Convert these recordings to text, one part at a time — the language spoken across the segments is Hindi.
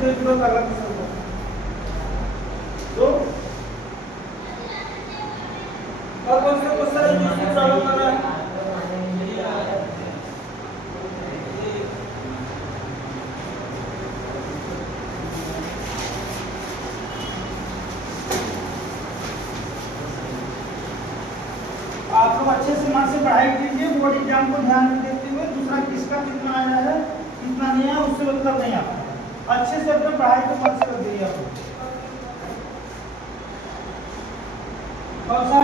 देख लो अगला क्वेश्चन को। तो और कौन सा क्वेश्चन है जो इसकी प्रॉब्लम कर रहा है? आप लोग अच्छे से मन से पढ़ाई कीजिए, बोर्ड एग्जाम को ध्यान में देते हुए। दूसरा किसका कितना आया है कितना नहीं है उससे मतलब नहीं आता। अच्छे से अपने पढ़ाई को मन से कर दीजिए आप। कौन सा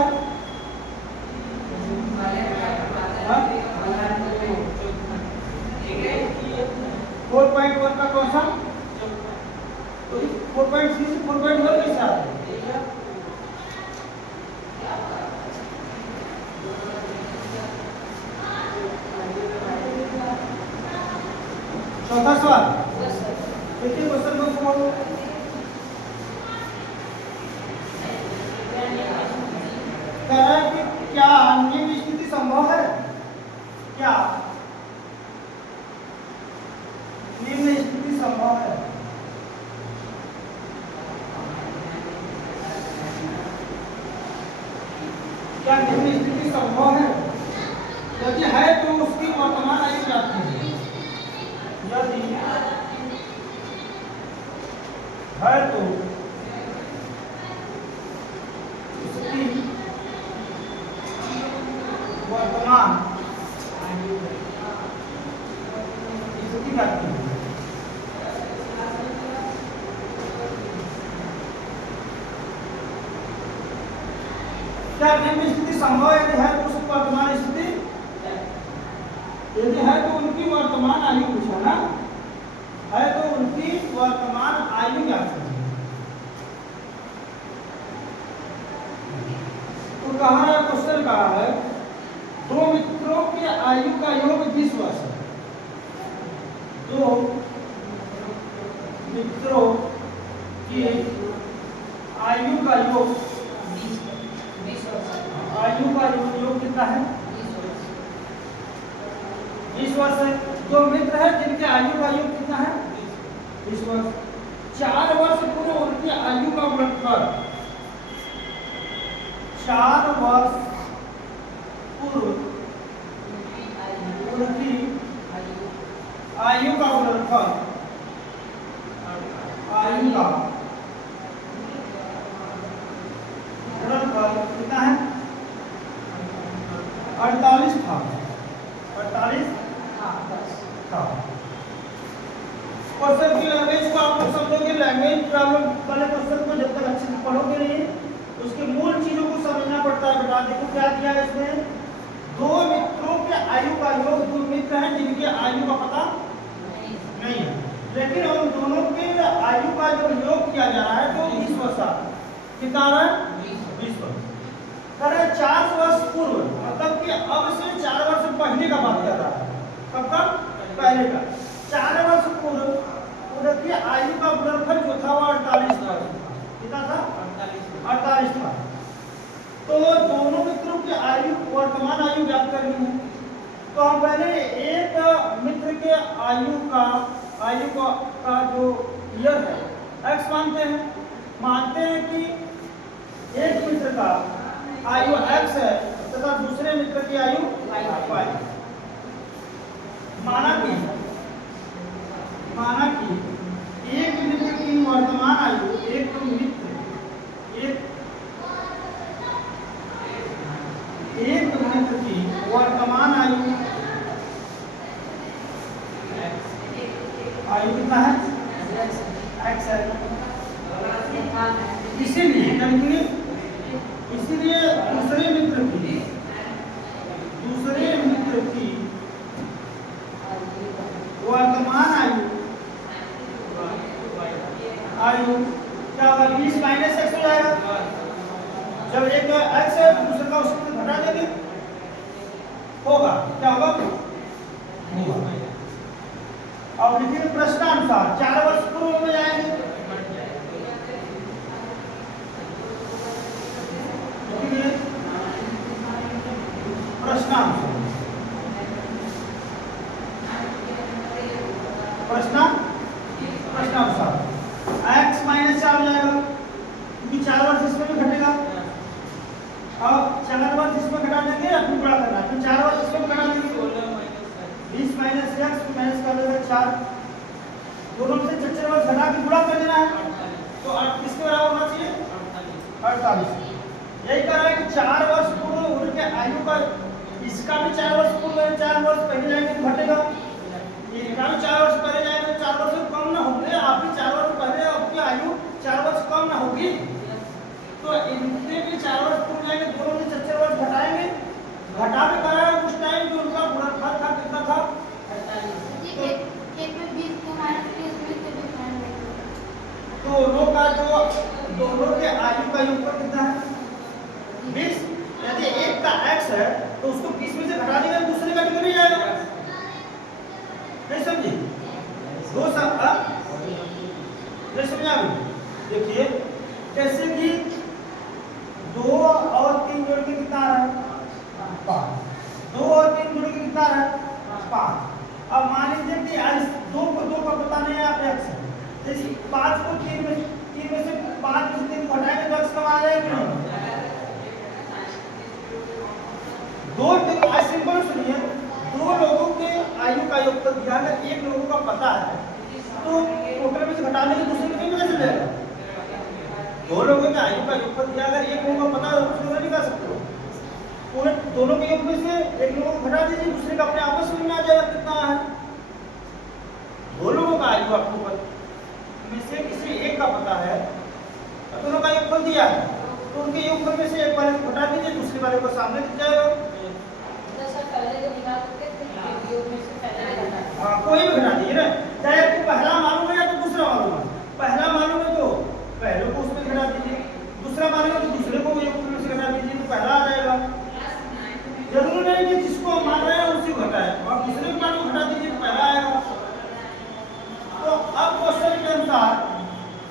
4.1 का कौन सा? 4.3 से 4.1 कैसे आता है? चौथा सवाल देखिए क्वेश्चन को खोलो। कह रहा है कि क्या निम्न स्थिति संभव है? क्या निम्न स्थिति संभव है? क्या निम्न स्थिति संभव है? यदि है तो उसकी वर्तमान आयु ज्ञात कीजिए। यदि है तो उसकी वर्तमान स्थिति ज्ञात कीजिए। क्या निम्न स्थिति संभव यदि है तो उसकी वर्तमान स्थिति, यदि है तो उनकी वर्तमान आयु पूछा ना, है तो उनकी वर्तमान आयु ज्ञात कीजिए। तो कहा है क्वेश्चन कहा है दो मित्रों की आयु का योग 20 वर्ष है। दो मित्रों की आयु का योग, आयु का योग कितना है? 20 वर्ष है। दो मित्र है जिनके आयु का योग कितना है? 20 वर्ष। 4 वर्ष पूर्व उनकी आयु का गुणनफल, 4 वर्ष पूर्व उनकी आयु का गुणनफल, आयु का गुणनफल कितना है? 48 था। 48 था। क्वेश्चन की लैंग्वेज को आप लोग समझोगे। लैंग्वेज प्रॉब्लम वाले क्वेश्चन को जब तक अच्छे से पढ़ोगे नहीं उसके मूल चीजों को समझना पड़ता है बेटा। देखो क्या दिया है इसमें, दो मित्रों के आयु का योग, दो मित्र हैं जिनके आयु का पता नहीं है, लेकिन उन दोनों के आयु का जो योग किया जा रहा है तो 20 वर्ष कितना है? 20 वर्ष। 4 वर्ष पूर्व मतलब कि अब से 4 वर्ष पहले का बात कर रहा है। कब का? पहले का। 4 वर्ष पूर्व उनकी आयु का गुणनफल जो था वो 48 था। कितना था? 48 था। तो दोनों मित्रों की आयु, वर्तमान आयु ज्ञात करनी है। तो हम पहले एक मित्र के आयु का जो ईयर है x मानते हैं कि एक मित्र का आयु x है तथा दूसरे मित्र की आयु y। माना कि एक मित्र की वर्तमान आयु, एक मित्र की वर्तमान आयु कितना है? x है। इसीलिए दूसरे मित्र की वर्तमान आयु क्या होगा? 20 माइनस x हो जाएगा। जब एक x है दूसरे का उसको घटा देंगे, होगा क्या होगा? और लेकिन प्रश्नानुसार 4 वर्ष पूर्व में जाएंगे। प्रश्नानुसार क्योंकि 4 वर्ष इसमें भी घटेगा। अब 4 वर्ष इसमें घटा देंगे या फिर गुणा करना है, तो 4 वर्ष इसमें घटा देंगे 20 माइनस x माइनस कर देगा 4, दोनों में से 4 वर्ष घटा के गुणा कर देना है, तो किसके बराबर होना चाहिए 48। यही कह रहा है कि 4 वर्ष पूर्व उनके आयु का, इसका भी 4 वर्ष पूर्व है, 4 वर्ष पहले जाएंगे तो घटेगा, इनका भी 4 वर्ष पहले जाएंगे तो 4 वर्ष कम ना होंगे, आपकी 4 वर्ष पहले आपकी आयु 4 वर्ष कम ना होगी, तो इनके भी 4 वर्ष पूर्व जाएंगे, दोनों में 4 वर्ष घटाएंगे, घटा भी कराया उस टाइम जो उनका गुणनफल था कितना था 48। दोनों का जो दोनों के आयु का योगफल कितना है 20। यदि एक का x है तो उसको 20 में से घटा देगा, दूसरे का कितना जाएगा, नहीं समझे, दो सब नहीं समझा। देखिए कैसे कि 2 और 3 जोड़ के कितना आ रहा है 5, 2 और 3 जोड़ के कितना आ रहा है 5। अब मान लीजिए कि 2 को 2 का पता नहीं है आप x है, जैसे 5 को 3 में से 5 में से 3 घटाएंगे तो x कम आ जाएगा नहीं। दो सिंपल सुनिए, 2 लोगों के आयु का योगफल दिया, अगर एक लोगों का पता है तो टोटल में से घटाने के दूसरे में कैसे चलेगा। 2 लोगों के आयु का योगफल दिया, अगर एक लोगों का पता है तो उसको नहीं कर सकते हो, पूरे दोनों के योग में से एक लोगों को घटा दीजिए, दूसरे का अपने आपस में आ जाएगा कितना है। 2 लोगों का आयु आपको में से किसी एक का पता है, दोनों का योगफल दिया है, तो उनके योगफल में से एक वाले को घटा दीजिए, दूसरे वाले को सामने दिख जाएगा। कोई भी घटा दीजिए ना, चाहे आपको पहला मालूम है या तो दूसरा मालूम है, पहला मालूम है तो पहले को उसमें घटा दीजिए, दूसरा मालूम है तो दूसरे को योगफल में से घटा दीजिए, तो पहला आ जाएगा। जरूरी नहीं कि जिसको मान रहे हैं उसी को घटाए, और दूसरे को मालूम घटा दीजिए तो पहला आएगा। तो अब क्वेश्चन के अनुसार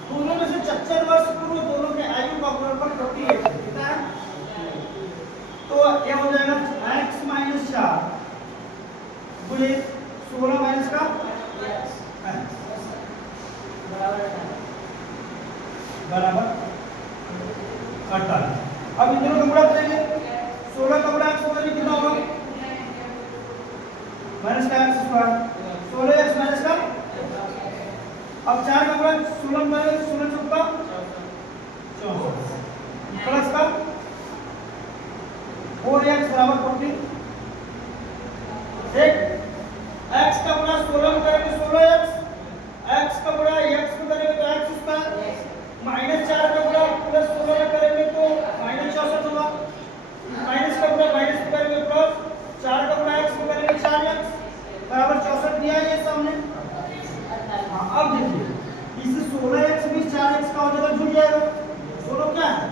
दोनों में से 44 वर्ष पूर्व दोनों के आयु का गुणनफल 48 कितना है, तो ये हो जाएगा x माइनस 4 गुणे 16 माइनस का बराबर 48। अब इन दोनों का गुणा करेंगे, 16 का गुणा x होगा कितना होगा माइनस का x स्क्वायर, 16x माइनस का, अब 4 का गुणा 16 माइनस 16 चौका 64 प्लस का 4x बराबर 40। एक x का गुणा 16 में करेंगे 16x, x का गुणा x में करेंगे तो x स्क्वायर, माइनस 4 का गुणा प्लस 16 में करेंगे तो माइनस 64 होगा, माइनस का गुणा माइनस में करेंगे प्लस 4 का गुणा x में करेंगे 4x बराबर 64 दिया है ये सामने। अब देखिए इसे 16x भी 4x का हो जाएगा, जुड़ जाएगा, दोनों क्या है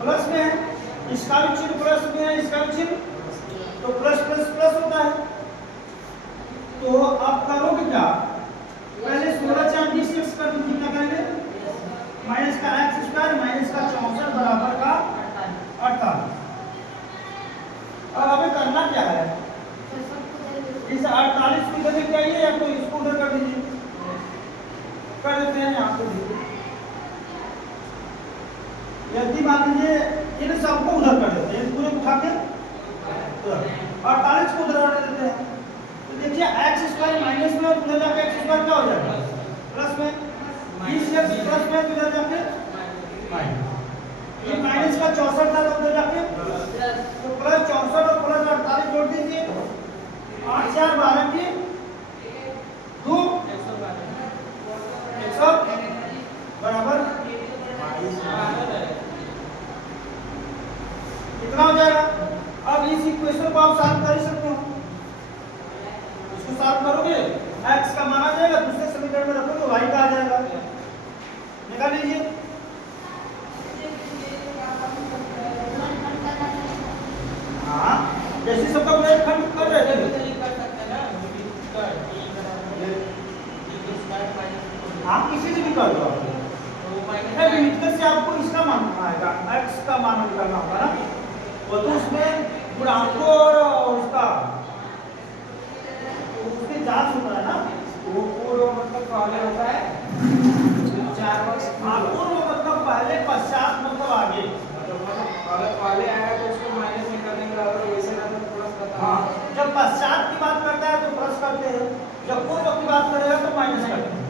प्लस में है, इसका भी चिन्ह प्लस में है, इसका भी चिन्ह, तो प्लस प्लस प्लस होता है। तो आप करोगे क्या, पहले 16 4 20x कर दो, कितना करेंगे माइनस का x स्क्वायर माइनस का 64 बराबर का 48। अब हमें करना क्या है, इस 48 को इधर लेके आइए या तो इसको उधर कर दीजिए, कर देते हैं यहाँ पे। यदि मान लीजिए इन सबको उधर कर देते हैं, पूरे उठा के 48 को उधर कर देते हैं, तो देखिए x स्क्वायर माइनस में और उधर जाके x स्क्वायर क्या हो जाएगा प्लस में, 20x प्लस में उधर जाके माइनस, ये माइनस का 64 था तो उधर जाके तो प्लस 64 और प्लस 48 जोड़ दीजिए, 8 4 12 की 2 100 बराबर कितना हो जाएगा। अब इस इक्वेशन को आप सॉल्व कर सकते हो, इसको सॉल्व करोगे x का मान आ जाएगा, दूसरे समीकरण में रखोगे y का आ जाएगा, निकाल लीजिए। हाँ जैसे सबका खंड कर रहे थे आप किसी से भी कर दो, से आपको इसका मान आएगा, x का मान निकालना होगा ना, वो तो उसमें गुणांकों और उसका उसकी जांच होता है ना, वो मतलब प्रॉब्लम होता है 4 4 मार्क्स हाँ, पूर्व मतलब पहले, पश्चात मतलब आगे। अगर पहले आएगा तो उसको माइनस में कर देंगे और वैसे ना तो प्लस करता हाँ, जब पश्चात की बात करता है तो प्लस करते हैं, जब पूर्व की बात करेगा तो माइनस करते हैं।